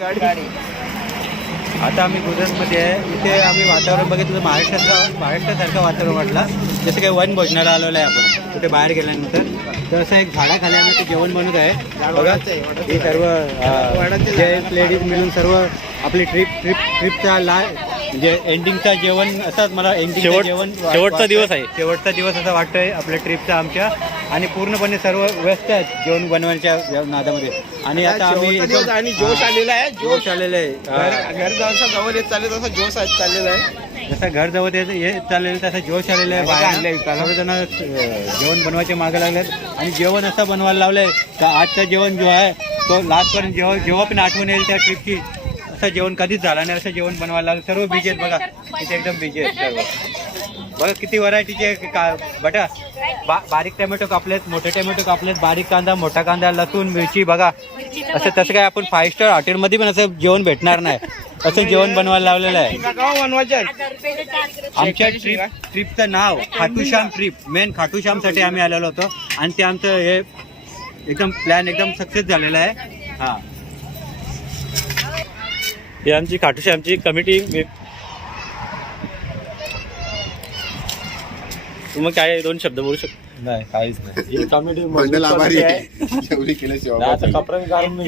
गाडी आता आम्ही गुजरातमध्ये आहे. इथे आम्ही वातावरण बघितलं महाराष्ट्रासारखं वातावरण वाटलं. जसं काही वन भोजनाला आलेलं आहे आपण कुठे बाहेर गेल्यानंतर. तर असं एक झाडाखाली आम्ही ते जेवण बनवत आहे. बघा ही सर्व जेंट्स लेडीज मिळून सर्व आपली ट्रिपचा म्हणजे एंडिंगचा जेवण असंच मला एंडिंग जेवण शेवटचा दिवस आहे. शेवटचा दिवस असा वाटतोय आपल्या ट्रिपचा आमच्या. आणि पूर्णपणे सर्व व्यस्त आहेत जेवण बनवण्याच्या नादामध्ये. आणि आता आम्ही आणि जोश आलेला आहे. जोश आलेला आहे. घर जसं जवळ येत चालले तसं जोश चाललेला आहे. जसं घर जवळ येत चाललेलं तसं जोश आलेलं आहे. सर्वजण जेवण बनवायचे मागे लागलेत आणि जेवण असं बनवायला लावलंय का आजचं जेवण जो आहे तो लास्टपर्यंत जेव्हा पण आठवण येईल त्या ट्रिपची असं जेवण कधीच झालं नाही. असं जेवण बनवायला लागलं. सर्व बिजी आहेत बघा इथे एकदम बिजी आहेत सर्व. बघा किती व्हरायटीचे बटा बारीक टोमॅटो कापलेत, मोठे टोमॅटो कापलेत, बारीक कांदा, मोठा कांदा, लसूण, मिरची. बघा असं तसं काय आपण 5 स्टार हॉटेलमध्ये पण असं जेवण भेटणार नाही. असं जेवण बनवायला लावलेलं आहे. आमच्या ट्रिपचं नाव खाटूश्याम ट्रिप. मेन खाटूश्यामसाठी आम्ही आलेलो होतो आणि ते आमचं हे एकदम प्लॅन एकदम सक्सेस झालेला आहे. हा ही आमची खाटूश्यामची कमिटी. तुम्ही काय 2 शब्द बोलू शकतो? नाही काहीच नाही. ही कमिटी मंडल आभारी आहे. एवढी केल्याशिवाय आता कपडे घालून